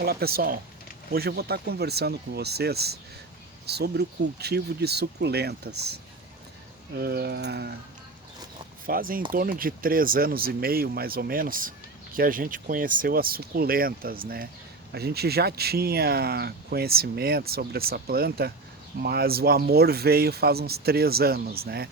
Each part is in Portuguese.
Olá pessoal, hoje eu vou estar conversando com vocês sobre o cultivo de suculentas. Ah, Fazem em torno de 3 anos e meio, mais ou menos, que a gente conheceu as suculentas, né? A gente já tinha conhecimento sobre essa planta, mas o amor veio faz uns 3 anos, né?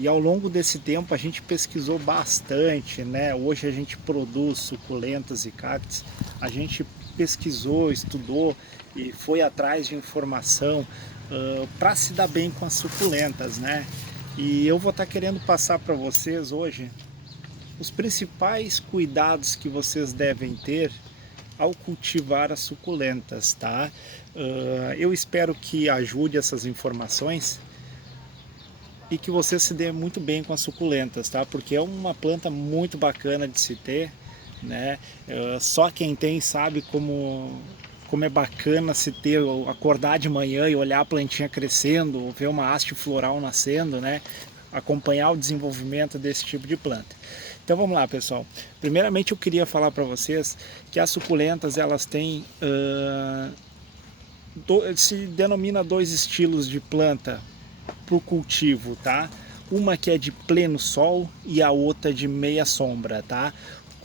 E ao longo desse tempo a gente pesquisou bastante, né? Hoje a gente produz suculentas e cactos. A gente pesquisou, estudou e foi atrás de informação para se dar bem com as suculentas, né? E eu vou estar querendo passar para vocês hoje os principais cuidados que vocês devem ter ao cultivar as suculentas, tá? Eu espero que ajude essas informações e que você se dê muito bem com as suculentas, tá? Porque é uma planta muito bacana de se ter, né? Só quem tem sabe como é bacana se ter, acordar de manhã e olhar a plantinha crescendo, ver uma haste floral nascendo, né? Acompanhar o desenvolvimento desse tipo de planta. Então vamos lá, pessoal. Primeiramente eu queria falar para vocês que as suculentas elas têm se denomina dois estilos de planta para o cultivo, tá? Uma que é de pleno sol e a outra de meia sombra, tá?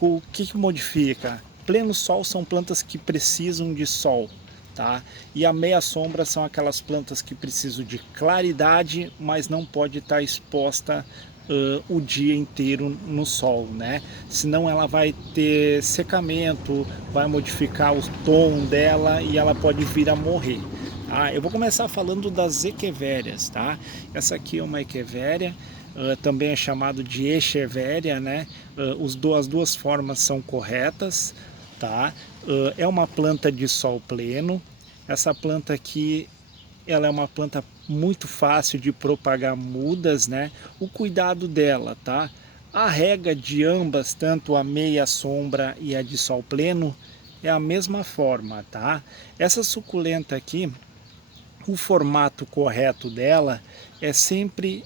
O que modifica? Pleno sol são plantas que precisam de sol, tá? E a meia sombra são aquelas plantas que precisam de claridade, mas não pode estar exposta o dia inteiro no sol, né? Senão ela vai ter secamento, vai modificar o tom dela e ela pode vir a morrer. Eu vou começar falando das equevérias, tá? Essa aqui é uma equevéria, também é chamado de echevéria, né? As duas formas são corretas, tá? É uma planta de sol pleno. Essa planta aqui, ela é uma planta muito fácil de propagar mudas, né? O cuidado dela, tá? A rega de ambas, tanto a meia sombra e a de sol pleno, é a mesma forma, tá? Essa suculenta aqui, o formato correto dela é sempre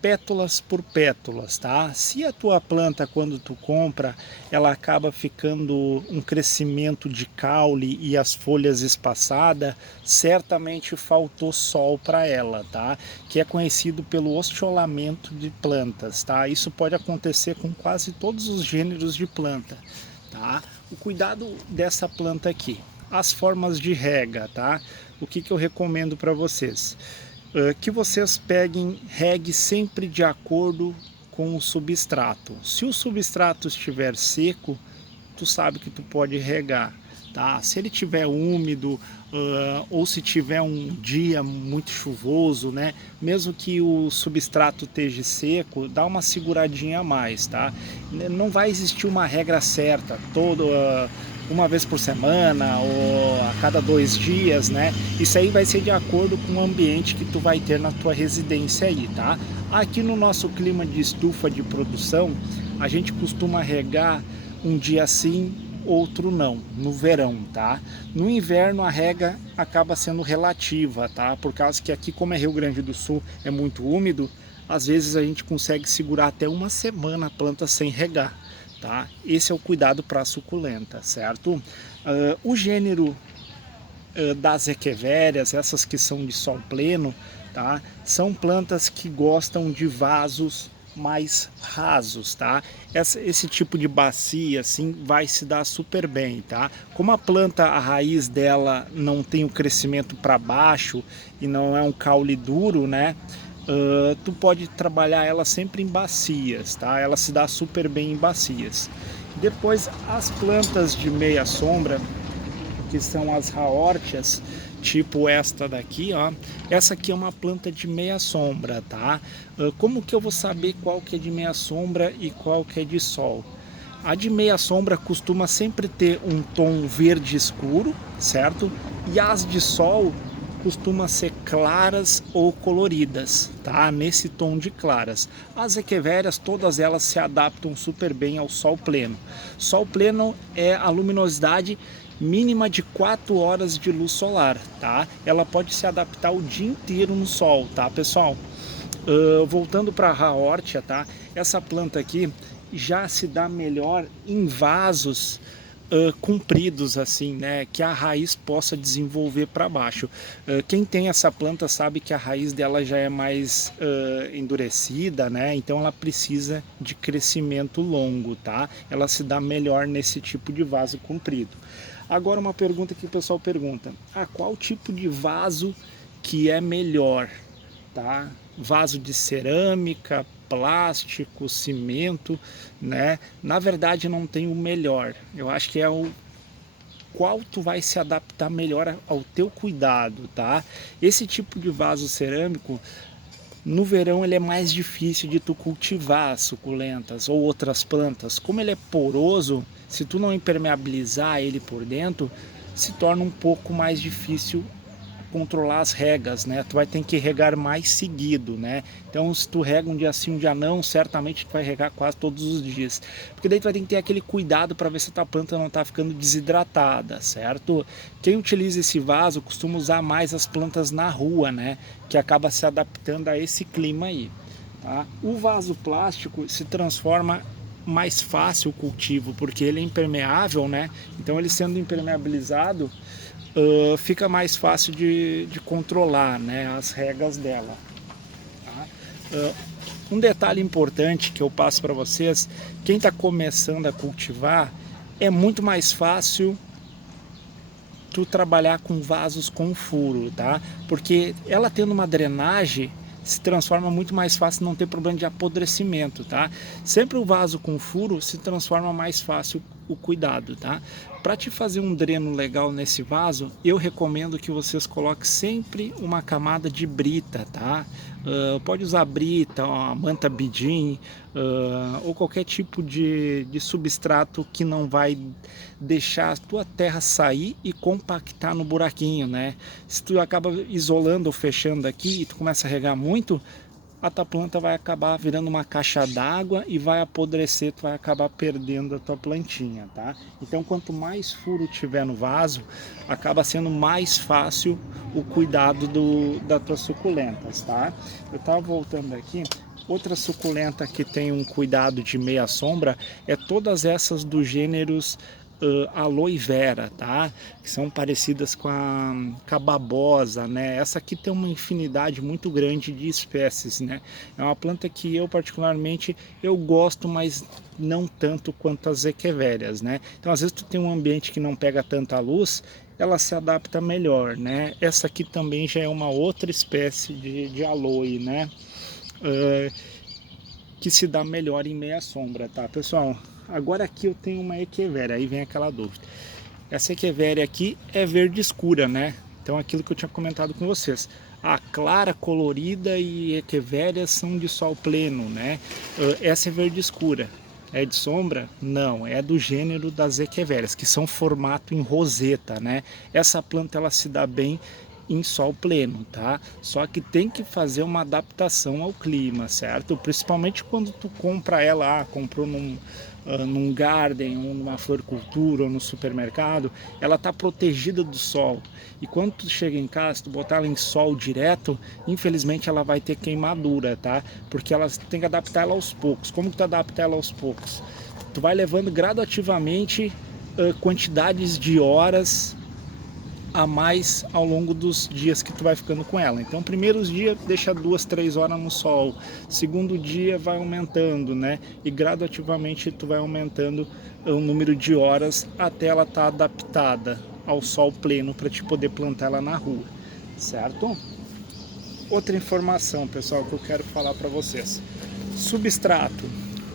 pétalas por pétalas, tá? Se a tua planta, quando tu compra, ela acaba ficando um crescimento de caule e as folhas espaçadas, certamente faltou sol para ela, tá? Que é conhecido pelo ostiolamento de plantas, tá? Isso pode acontecer com quase todos os gêneros de planta, tá? O cuidado dessa planta aqui, as formas de rega, tá? O que eu recomendo para vocês? Que vocês regue sempre de acordo com o substrato. Se o substrato estiver seco, tu sabe que tu pode regar, tá? Se ele estiver úmido ou se tiver um dia muito chuvoso, né? Mesmo que o substrato esteja seco, dá uma seguradinha a mais, tá? Não vai existir uma regra certa, uma vez por semana ou a cada 2 dias, né? Isso aí vai ser de acordo com o ambiente que tu vai ter na tua residência aí, tá? Aqui no nosso clima de estufa de produção, a gente costuma regar um dia sim, outro não, no verão, tá? No inverno a rega acaba sendo relativa, tá? Por causa que aqui, como é Rio Grande do Sul, é muito úmido, às vezes a gente consegue segurar até uma semana a planta sem regar, tá? Esse é o cuidado para a suculenta, certo? O gênero das equevérias, essas que são de sol pleno, tá? São plantas que gostam de vasos mais rasos, tá? Esse tipo de bacia assim vai se dar super bem, tá? Como a planta, a raiz dela não tem o crescimento para baixo e não é um caule duro, né? Tu pode trabalhar ela sempre em bacias, tá? Ela se dá super bem em bacias. Depois as plantas de meia sombra, que são as raórtias, tipo esta daqui, ó. Essa aqui é uma planta de meia sombra, tá? Como que eu vou saber qual que é de meia sombra e qual que é de sol? A de meia sombra costuma sempre ter um tom verde escuro, certo? E as de sol costuma ser claras ou coloridas, tá? Nesse tom de claras. As equevérias, todas elas se adaptam super bem ao sol pleno. Sol pleno é a luminosidade mínima de 4 horas de luz solar, tá? Ela pode se adaptar o dia inteiro no sol, tá, pessoal? Voltando para a raórtia, tá? Essa planta aqui já se dá melhor em vasos compridos assim, né, que a raiz possa desenvolver para baixo. Quem tem essa planta sabe que a raiz dela já é mais endurecida, né, então ela precisa de crescimento longo, tá? Ela se dá melhor nesse tipo de vaso comprido. Agora uma pergunta que o pessoal pergunta: qual tipo de vaso que é melhor, tá? Vaso de cerâmica, plástico, cimento, né? Na verdade não tem o melhor. Eu acho que é o qual tu vai se adaptar melhor ao teu cuidado, tá? Esse tipo de vaso cerâmico, no verão ele é mais difícil de tu cultivar suculentas ou outras plantas. Como ele é poroso, se tu não impermeabilizar ele por dentro, se torna um pouco mais difícil controlar as regas, né? Tu vai ter que regar mais seguido, né? Então, se tu rega um dia sim, um dia não, certamente tu vai regar quase todos os dias. Porque daí tu vai ter que ter aquele cuidado para ver se a tua planta não está ficando desidratada, certo? Quem utiliza esse vaso costuma usar mais as plantas na rua, né? Que acaba se adaptando a esse clima aí, tá? O vaso plástico se transforma mais fácil o cultivo, porque ele é impermeável, né? Então, ele sendo impermeabilizado, fica mais fácil de controlar, né, as regas dela, tá? Um detalhe importante que eu passo para vocês: quem está começando a cultivar, é muito mais fácil tu trabalhar com vasos com furo, tá? Porque ela tendo uma drenagem, se transforma muito mais fácil, não ter problema de apodrecimento, tá? Sempre o vaso com furo se transforma mais fácil o cuidado, tá? Para te fazer um dreno legal nesse vaso, eu recomendo que vocês coloquem sempre uma camada de brita, tá? Pode usar brita, ó, manta bidim, ou qualquer tipo de substrato que não vai deixar a tua terra sair e compactar no buraquinho, né? Se tu acaba isolando ou fechando aqui e tu começa a regar muito, a tua planta vai acabar virando uma caixa d'água e vai apodrecer, tu vai acabar perdendo a tua plantinha, tá? Então, quanto mais furo tiver no vaso, acaba sendo mais fácil o cuidado das tuas suculentas, tá? Eu tava voltando aqui. Outra suculenta que tem um cuidado de meia sombra é todas essas dos gêneros aloe vera, tá? Que são parecidas com a babosa, né? Essa aqui tem uma infinidade muito grande de espécies, né? É uma planta que eu particularmente eu gosto, mas não tanto quanto as echeverias, né? Então às vezes tu tem um ambiente que não pega tanta luz, ela se adapta melhor, né? Essa aqui também já é uma outra espécie de aloe, né? Que se dá melhor em meia sombra, tá, pessoal? Agora aqui eu tenho uma echeveria, aí vem aquela dúvida. Essa echeveria aqui é verde escura, né? Então aquilo que eu tinha comentado com vocês. A clara, colorida e echeveria são de sol pleno, né? Essa é verde escura. É de sombra? Não, é do gênero das echeverias, que são formato em roseta, né? Essa planta ela se dá bem em sol pleno, tá? Só que tem que fazer uma adaptação ao clima, certo? Principalmente quando tu compra ela, comprou num garden, ou numa floricultura, ou no supermercado, ela tá protegida do sol. E quando tu chega em casa, tu botar ela em sol direto, infelizmente ela vai ter queimadura, tá? Porque ela tem que adaptar ela aos poucos. Como que tu adapta ela aos poucos? Tu vai levando gradativamente quantidades de horas a mais ao longo dos dias que tu vai ficando com ela. Então, primeiros dias deixa 2, 3 horas no sol. Segundo dia vai aumentando, né? E gradativamente tu vai aumentando o número de horas até ela estar adaptada ao sol pleno para te poder plantar ela na rua, certo? Outra informação, pessoal, que eu quero falar para vocês. Substrato.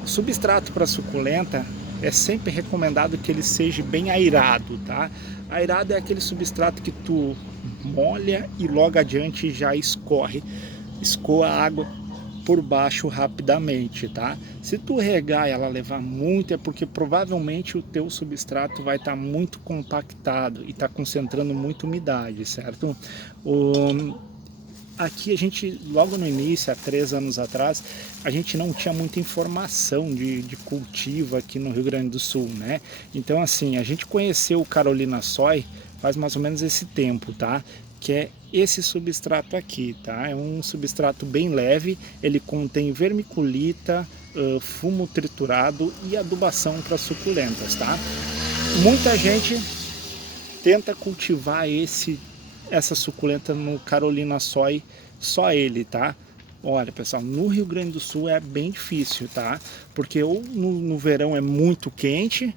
Substrato para suculenta é sempre recomendado que ele seja bem airado, tá? Airado é aquele substrato que tu molha e logo adiante já escoa a água por baixo rapidamente, tá? Se tu regar e ela levar muito, é porque provavelmente o teu substrato vai estar muito compactado e está concentrando muita umidade, certo? Aqui a gente, logo no início, há 3 anos atrás, a gente não tinha muita informação de cultivo aqui no Rio Grande do Sul, né? Então, assim, a gente conheceu o Carolina Soy faz mais ou menos esse tempo, tá? Que é esse substrato aqui, tá? É um substrato bem leve, ele contém vermiculita, fumo triturado e adubação para suculentas, tá? Muita gente tenta cultivar essa suculenta no Carolina Soy, só ele, tá? Olha, pessoal, no Rio Grande do Sul é bem difícil, tá? Porque ou no verão é muito quente,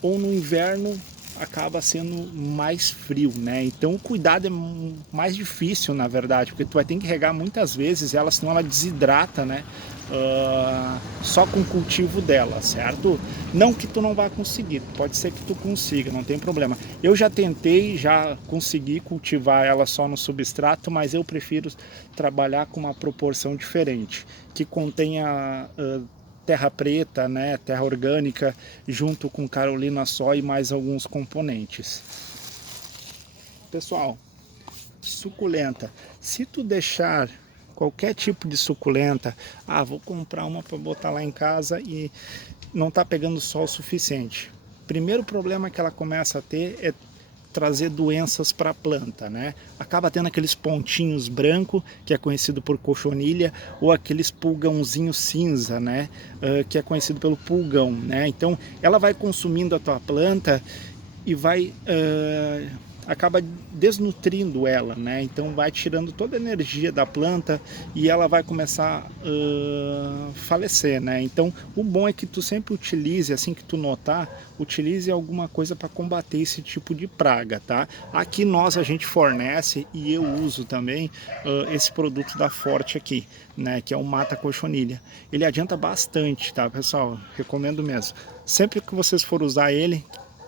ou no inverno acaba sendo mais frio, né? Então o cuidado é mais difícil, na verdade, porque tu vai ter que regar muitas vezes ela, senão ela desidrata, né? Só com o cultivo dela, certo? Não que tu não vá conseguir, pode ser que tu consiga, não tem problema. Eu já tentei, já consegui cultivar ela só no substrato, mas eu prefiro trabalhar com uma proporção diferente, que contenha terra preta, né, terra orgânica, junto com Carolina Soy e mais alguns componentes. Pessoal, suculenta, se tu deixar qualquer tipo de suculenta, vou comprar uma para botar lá em casa e não tá pegando sol o suficiente. Primeiro problema que ela começa a ter é trazer doenças para a planta, né? Acaba tendo aqueles pontinhos branco, que é conhecido por cochonilha, ou aqueles pulgãozinhos cinza, né? Que é conhecido pelo pulgão, né? Então, ela vai consumindo a tua planta e vai acaba desnutrindo ela, né? Então vai tirando toda a energia da planta e ela vai começar a falecer, né? Então o bom é que tu sempre utilize, assim que tu notar, utilize alguma coisa para combater esse tipo de praga, tá? Aqui a gente fornece e eu uso também esse produto da Forte aqui, né? Que é o Mata Cochonilha. Ele adianta bastante, tá, pessoal? Recomendo mesmo. Sempre que vocês for usar ele,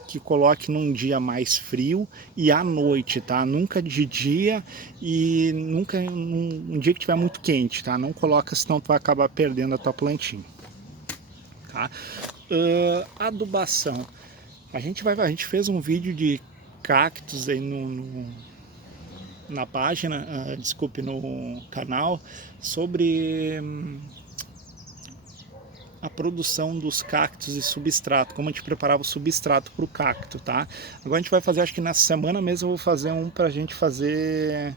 que coloque num dia mais frio e à noite, tá? Nunca de dia e nunca num dia que tiver muito quente, tá? Não coloca, senão tu vai acabar perdendo a tua plantinha, tá? Adubação. A gente fez um vídeo de cactos aí na página, desculpe, no canal, sobre a produção dos cactos e substrato, como a gente preparava o substrato para o cacto, tá? Agora a gente vai fazer, acho que nessa semana mesmo eu vou fazer um para a gente fazer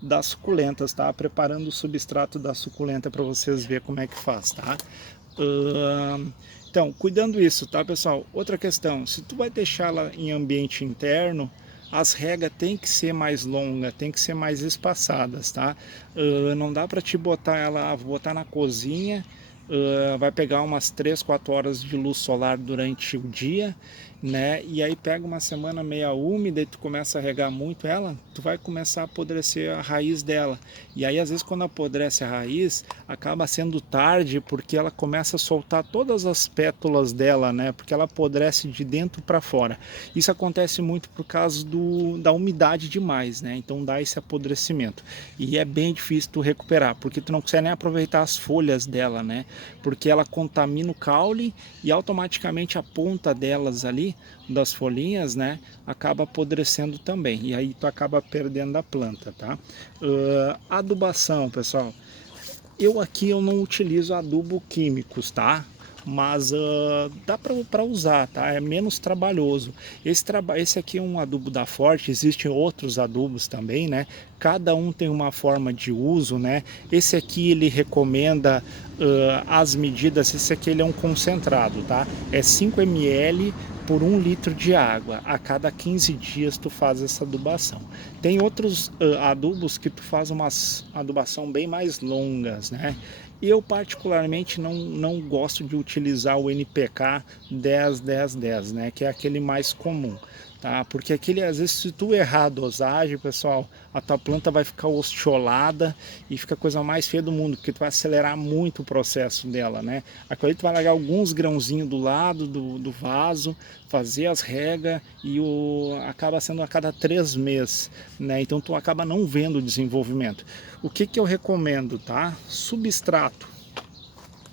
das suculentas, tá? Preparando o substrato da suculenta para vocês verem como é que faz, tá? Então, cuidando isso, tá, pessoal? Outra questão, se tu vai deixá-la em ambiente interno, as regas tem que ser mais longas, tem que ser mais espaçadas, tá? Não dá para te botar ela, vou botar na cozinha, vai pegar umas 3, 4 horas de luz solar durante o dia, né? E aí pega uma semana meia úmida e tu começa a regar muito ela, tu vai começar a apodrecer a raiz dela. E aí às vezes quando apodrece a raiz, acaba sendo tarde porque ela começa a soltar todas as pétalas dela, né? Porque ela apodrece de dentro para fora. Isso acontece muito por causa da umidade demais, né? Então dá esse apodrecimento. E é bem difícil tu recuperar, porque tu não consegue nem aproveitar as folhas dela, né? Porque ela contamina o caule e automaticamente a ponta delas ali, das folhinhas, né, acaba apodrecendo também, e aí tu acaba perdendo a planta, tá? Adubação, pessoal, eu não utilizo adubo químicos, tá? Mas dá para usar, tá? É menos trabalhoso. Esse aqui é um adubo da Forte, existem outros adubos também, né? Cada um tem uma forma de uso, né? Esse aqui ele recomenda as medidas, esse aqui ele é um concentrado, tá? É 5 ml por 1 litro de água. A cada 15 dias tu faz essa adubação. Tem outros adubos que tu faz umas adubação bem mais longas, né? Eu particularmente não gosto de utilizar o NPK 10-10-10, né? Que é aquele mais comum, tá? Porque aquele, às vezes, se tu errar a dosagem, pessoal, a tua planta vai ficar ostiolada e fica a coisa mais feia do mundo, porque tu vai acelerar muito o processo dela, né? Aqui tu vai largar alguns grãozinhos do lado do vaso, fazer as regas e acaba sendo a cada 3 meses, né? Então tu acaba não vendo o desenvolvimento. O que eu recomendo, tá? Substrato.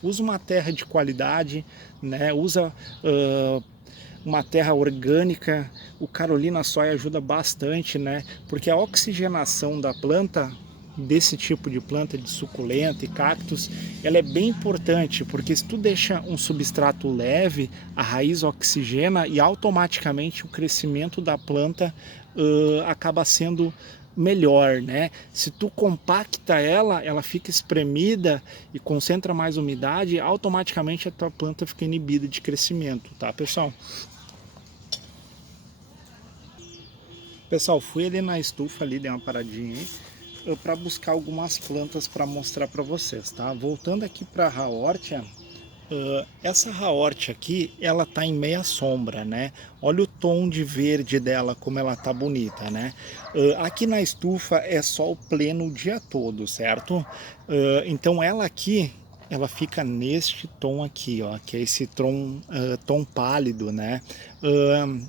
Usa uma terra de qualidade, né? Usa uma terra orgânica. O Carolina Soy ajuda bastante, né? Porque a oxigenação da planta, desse tipo de planta de suculenta e cactos, ela é bem importante, porque se tu deixa um substrato leve, a raiz oxigena e automaticamente o crescimento da planta acaba sendo melhor, né? Se tu compacta ela fica espremida e concentra mais umidade, automaticamente a tua planta fica inibida de crescimento, tá, pessoal? Pessoal, fui ali na estufa ali, dei uma paradinha aí, para buscar algumas plantas para mostrar para vocês, tá? Voltando aqui para a Raortia, essa Raortia aqui, ela tá em meia sombra, né? Olha o tom de verde dela, como ela tá bonita, né? Aqui na estufa é sol pleno o dia todo, certo? Então ela aqui, ela fica neste tom aqui, ó, que é esse tom pálido, né?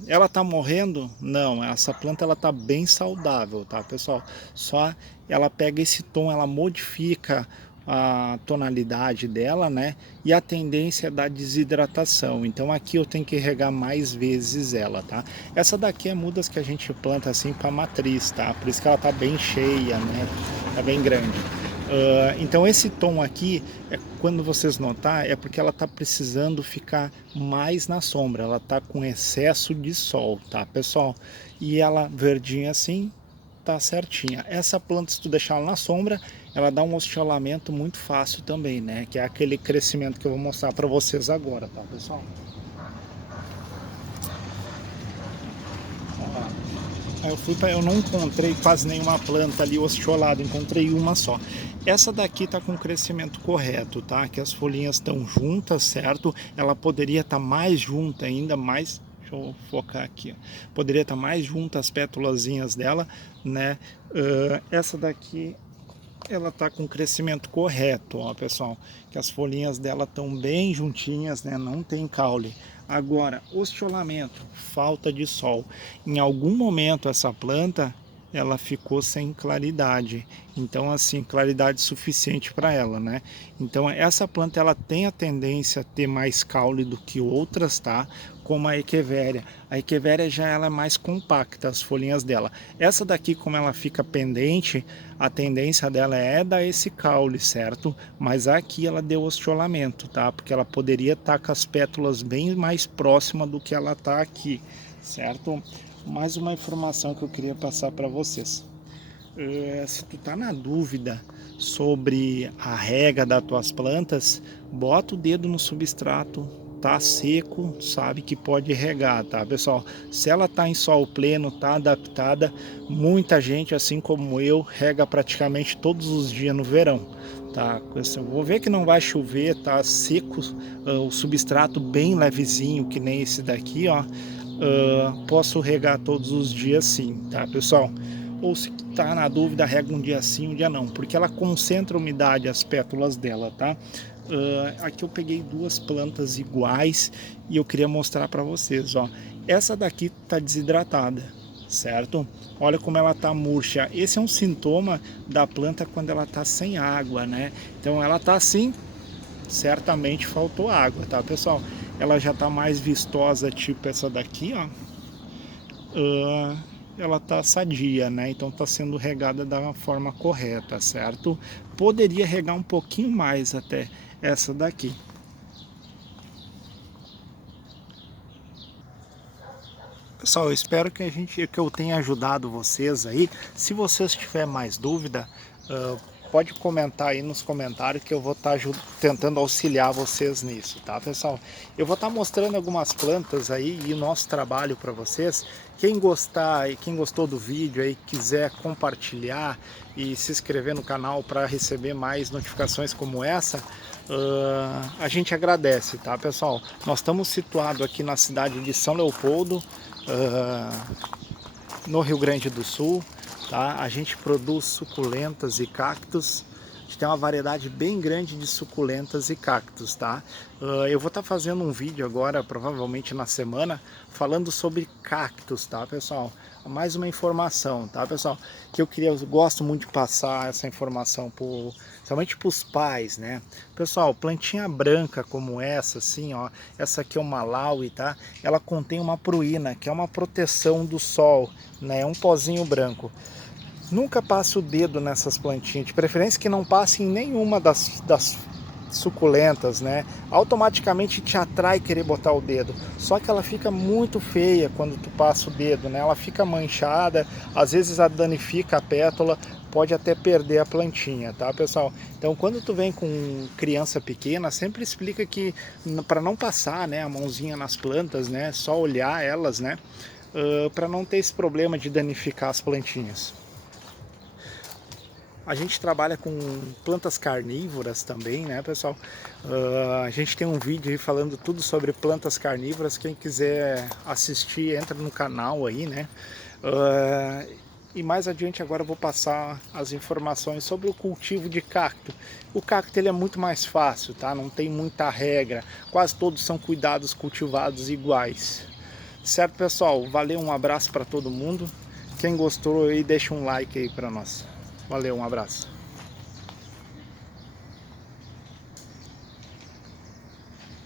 Ela tá morrendo? Não, essa planta ela tá bem saudável, tá, pessoal? Só ela pega esse tom, ela modifica a tonalidade dela, né? E a tendência é da desidratação. Então aqui eu tenho que regar mais vezes ela, tá? Essa daqui é mudas que a gente planta assim para matriz, tá? Por isso que ela tá bem cheia, né? Tá bem grande. Então esse tom aqui, quando vocês notar, é porque ela está precisando ficar mais na sombra, ela está com excesso de sol, tá, pessoal? E ela verdinha assim, tá certinha. Essa planta, se tu deixar ela na sombra, ela dá um ostiolamento muito fácil também, né? Que é aquele crescimento que eu vou mostrar para vocês agora, tá, pessoal? Eu não encontrei quase nenhuma planta ali ostiolada, encontrei uma só. Essa daqui tá com o crescimento correto, tá? Que as folhinhas estão juntas, certo? Ela poderia estar mais junta ainda, mais. Deixa eu focar aqui, ó. Poderia estar mais junta as pétulazinhas dela, né? Essa daqui ela tá com o crescimento correto, ó, pessoal, que as folhinhas dela estão bem juntinhas, né? Não tem caule. Agora, ostiolamento, falta de sol. Em algum momento essa planta ela ficou sem claridade. Então, assim, claridade suficiente para ela, né? Então, essa planta ela tem a tendência a ter mais caule do que outras, tá? Como a Echeveria. A Echeveria já ela é mais compacta, as folhinhas dela. Essa daqui, como ela fica pendente, a tendência dela é dar esse caule, certo? Mas aqui ela deu ostiolamento, tá? Porque ela poderia estar com as pétalas bem mais próximas do que ela tá aqui, certo? Mais uma informação que eu queria passar para vocês. Se tu tá na dúvida sobre a rega das tuas plantas, bota o dedo no substrato, tá seco, sabe que pode regar, tá, pessoal? Se ela tá em sol pleno, tá adaptada, muita gente, assim como eu, rega praticamente todos os dias no verão, tá? Eu vou ver que não vai chover, tá seco, o substrato bem levezinho, que nem esse daqui, ó. Posso regar todos os dias sim, tá, pessoal? Ou se tá na dúvida, rega um dia sim, um dia não, porque ela concentra umidade, as pétalas dela, tá? Aqui eu peguei duas plantas iguais e eu queria mostrar para vocês, ó. Essa daqui tá desidratada, certo? Olha como ela tá murcha. Esse é um sintoma da planta quando ela tá sem água, né? Então ela tá assim, certamente faltou água, tá, pessoal? Ela já tá mais vistosa, tipo essa daqui, ó. Ela tá sadia, né? Então tá sendo regada da forma correta, certo? Poderia regar um pouquinho mais até essa daqui. Pessoal, eu espero que eu tenha ajudado vocês aí. Se vocês tiverem mais dúvida, pode comentar aí nos comentários que eu vou estar tentando auxiliar vocês nisso, tá, pessoal? Eu vou estar mostrando algumas plantas aí e o nosso trabalho para vocês. Quem gostar e quem gostou do vídeo aí, quiser compartilhar e se inscrever no canal para receber mais notificações como essa, a gente agradece, tá, pessoal? Nós estamos situados aqui na cidade de São Leopoldo, no Rio Grande do Sul, tá? A gente produz suculentas e cactos. A gente tem uma variedade bem grande de suculentas e cactos, tá? Eu vou estar fazendo um vídeo agora, provavelmente na semana, falando sobre cactos, tá, pessoal? Mais uma informação, tá, pessoal? Que eu gosto muito de passar essa informação somente para os pais, né? Pessoal, plantinha branca como essa, assim, ó, essa aqui é uma Malawi, tá? Ela contém uma pruína, que é uma proteção do sol, né? Um pozinho branco. Nunca passe o dedo nessas plantinhas, de preferência que não passe em nenhuma das suculentas, né? Automaticamente te atrai querer botar o dedo. Só que ela fica muito feia quando tu passa o dedo, né? Ela fica manchada, às vezes ela danifica a pétala, pode até perder a plantinha, tá, pessoal? Então, quando tu vem com criança pequena, sempre explica que para não passar, né, a mãozinha nas plantas, né? Só olhar elas, né? para não ter esse problema de danificar as plantinhas. A gente trabalha com plantas carnívoras também, né, pessoal? A gente tem um vídeo aí falando tudo sobre plantas carnívoras. Quem quiser assistir, entra no canal aí, né? E mais adiante agora eu vou passar as informações sobre o cultivo de cacto. O cacto ele é muito mais fácil, tá? Não tem muita regra. Quase todos são cuidados cultivados iguais. Certo, pessoal? Valeu, um abraço para todo mundo. Quem gostou aí, deixa um like aí para nós. Valeu, um abraço.